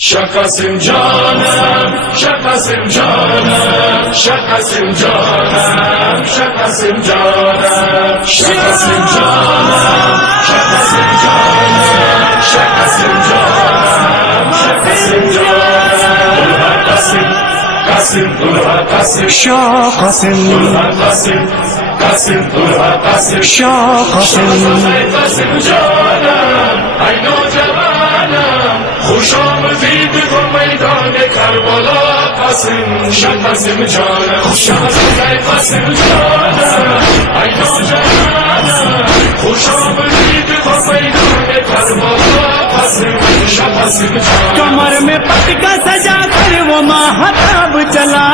Şakasın canım, şakasın canım, şakasın canım, şakasın canım, şakasın canım, şakasın canım, şakasın canım, şakasın canım. Dulha Kasım, Kasım, Dulha Kasım, Şah Kasım, Dulha Kasım, Kasım, Dulha Kasım, Şah Kasım, Kasım canım, ay nocavanım, خوش آمدید و میدان کربلا قاسم شاه قاسم جانم شاه قاسم جانم ای نوجوانم خوش آمدید و میدان کربلا قاسم شاه قاسم جانم کمر میں پٹکا سجا کر وہ ماہتاب چلا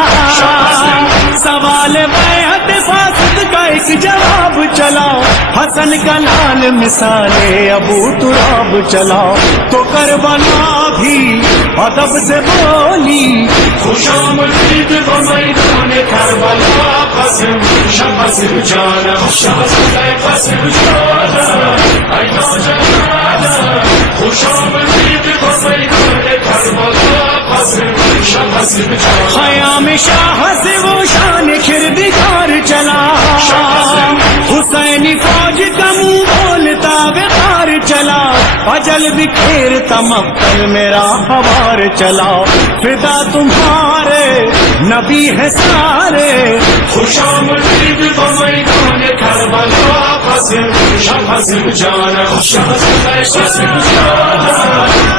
سوال بیعت فاسد کا ایک جواب چلا حسن کا لال مثال ابو تراب چلا تو کربلا بھی ادب سے بولی خوش آمدید و میدان کربلا قاسم شاه قاسم جانم شاه قاسم جانم ای نوجوانم خوش آمدید و میدان کربلا قاسم شاه قاسم جانم خیام شاہ سے وہ شان کردگار چلا حسینی فوج کا منہ بولتا وقار چلا اجل بکھیرتا مقتل میرا ہوار چلا فدا تمہارے نبی ہے سارے خوش آمدید و میدان کربلا قاسم شاه قاسم جانم شاه قاسم جانم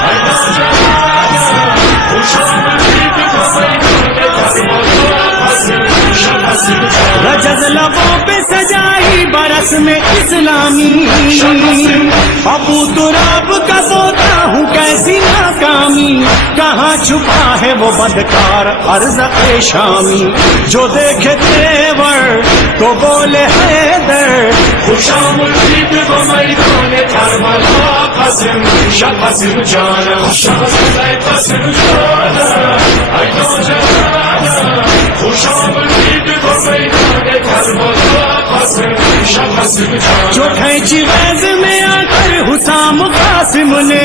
ای نوجوانم خوش آمدید و میدان کربلا قاسم شاه قاسم جانم رجز لبوں پہ سجائی برس میں اسلامی ابو تراب کا سوتا ہوں کیسی ناکامی کہاں چھپا ہے وہ بدکار ارزق شامی جو دیکھے تیور تو بولے حیدر خوش آمدید و میدان کربلا قاسم شاه قاسم جانم شاه قاسم جانم ای نوجوانم خوش آمدید و میدان کربلا قاسم شاه قاسم جانم جو کھینچی غیظ میں آ کر حسام قاسم نے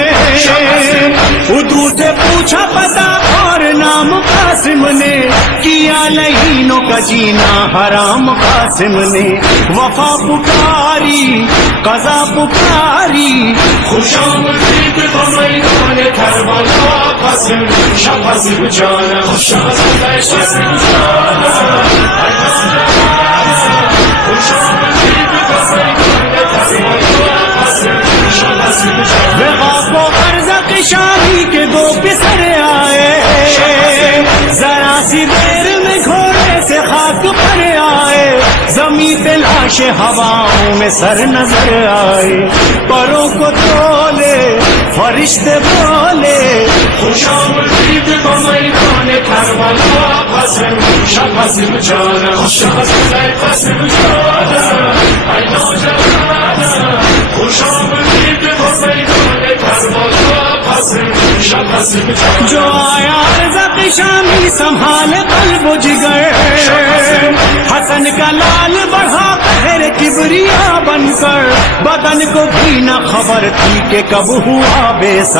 ادو سے پوچھا پتا اور نام قاسم نے کیا لہینوں کا جینا حرام قاسم نے وفا پکاری قضا پکاری خوش آمدید و میدان کربلا قاسم شاه قاسم جانم شاه قاسم جانم ای نوجوانم خوش آمدید و میدان کربلا قاسم شاه قاسم جانم وقاف و ارزق شاہی کے دو پسر آئے ذرا سی دیر میں گھوڑے سے خاک پر آئے زمین پہ لاش ہواؤں میں سر نظر آئے پروں کو تولے فرشتے بولے خوش آمدید و میدان کربلا قاسم شاه قاسم جانم شاه قاسم جانم ای نوجوانم خوش آمدید و میدان کربلا قاسم شاه قاسم جانم جو آیا ارزق شامی سنبھال قلب و جگر حسن کا لال بڑھا قہر کبریا بن کر بدن کو بھی نہ خبر تھی کہ کب ہوا بے سر